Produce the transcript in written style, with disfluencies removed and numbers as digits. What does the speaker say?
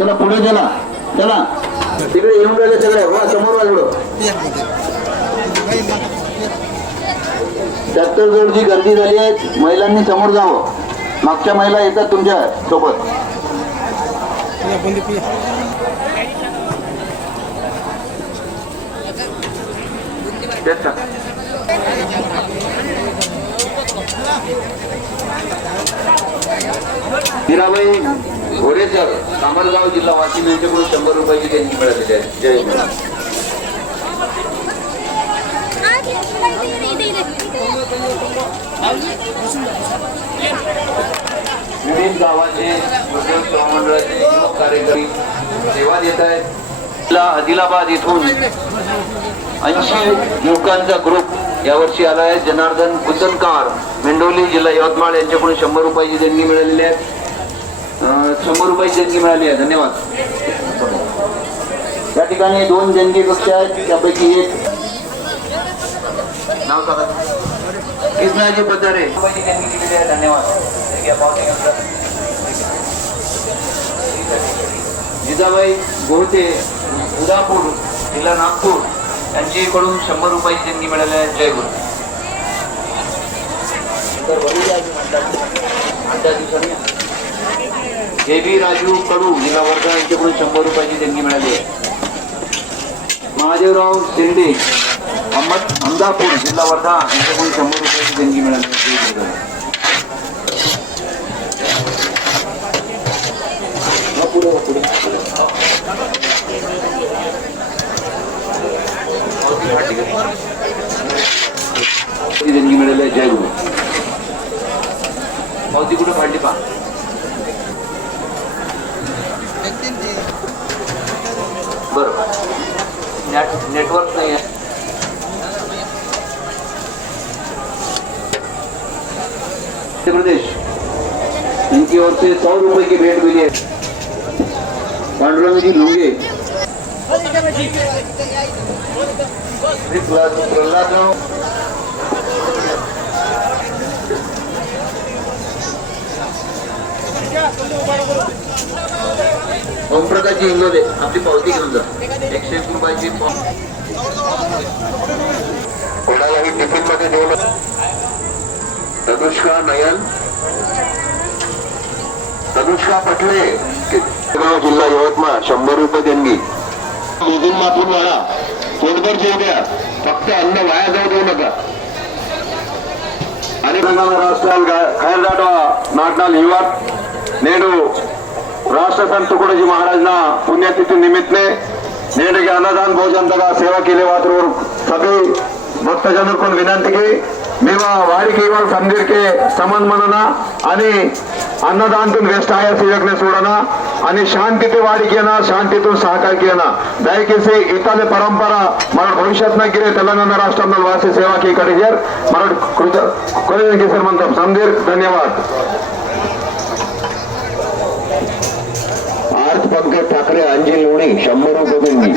चला पुढे चला चला तिकडे येऊन राहिले सगळे वा समोर वाजलो ट्रॅक्टर जोडची गर्दी झाली आहे महिलांनी समोर जावं मागच्या महिला येतात तुमच्या सोबत मीराबाई घोडेसर कामलगाव जिल्हा वाशिम यांच्याकडून 100 रुपयाची देणगी मिळालेली आहे. जय गुरु. विविध गावाचे उद्योग महामंडळाचे कार्यकारी सेवा देत आहेत. आदिलाबाद इथून 80 युवकांचा ग्रुप यावर्षी आला आहे. जनार्दन कुतनकार मेंढोली जिल्हा यवतमाळ यांच्याकडून 100 रुपयाची देणगी मिळालेली आहे. 100 रुपयाची देणगी मिळाली आहे. धन्यवाद. या ठिकाणी 2 देणगी कक्ष आहेत त्यापैकी एक नाव सांगा कृष्णाजी पदारे देणगी दिलेली आहे. धन्यवाद. जिजाबाई गोहते उदापूर जिल्हा नागपूर यांच्याकडून 100 रुपयाची देणगी मिळाली आहे. जय गुरु. जेबी राजू कडू जिल्हा वर्धा यांच्याकडून 100 रुपयाची देणगी मिळाली आहे. महादेवराव शिंदे अहमदापूर जिल्हा वर्धा यांच्याकडून 100 रुपयाची देणगी मिळाली आहे. देणगी मिळाली आहे. जय गुरु. पावती कुठे फाडली पा बरोबर नेटवर्क नहीं है. मध्य प्रदेश इनकी ओर से 100 रुपए की भेंट मिली है. पांडुरंग जी लुंगे प्रहलादराव ओमप्रकाशजी इंगोले आपली पावती घेऊन जा. 101 रुपयाची कोणालाही टिफिन मध्ये देऊ. तनुष्का नयन तनुष्का पटले जिल्हा यवतमाळ 100 रुपये देणगी. मोजून मापून वाढा पोटभर जेव द्या फक्त अन्न वाया जाऊ देऊ नका. आणि రాష్ట్రాలు ఖైర్దాట నాట్నాలు యువ నేడు राष्ट्र संत तुकडोजी महाराजना पुण्यतिथि निमित्तने नेट के अन्नदान भोजन तक सेवा केले वात्र सभी भक्तजनों को विनंती की वारी संदीर के समन मनना आणि अन्नदान व्यस्त सेवकने सोडना आणि शांतीते वारी शांतीतून सहकार दयచేసి इतने परंपरा मराठ भविष्यात न गिरे तेलंगाणा राष्ट्र वासी सेवा की कडेजर मराठ कृतज्ञ म्हणतो. संदीर धन्यवाद. पंकज ठाकरे अंजिल लोणी 100 रुपये देणगी.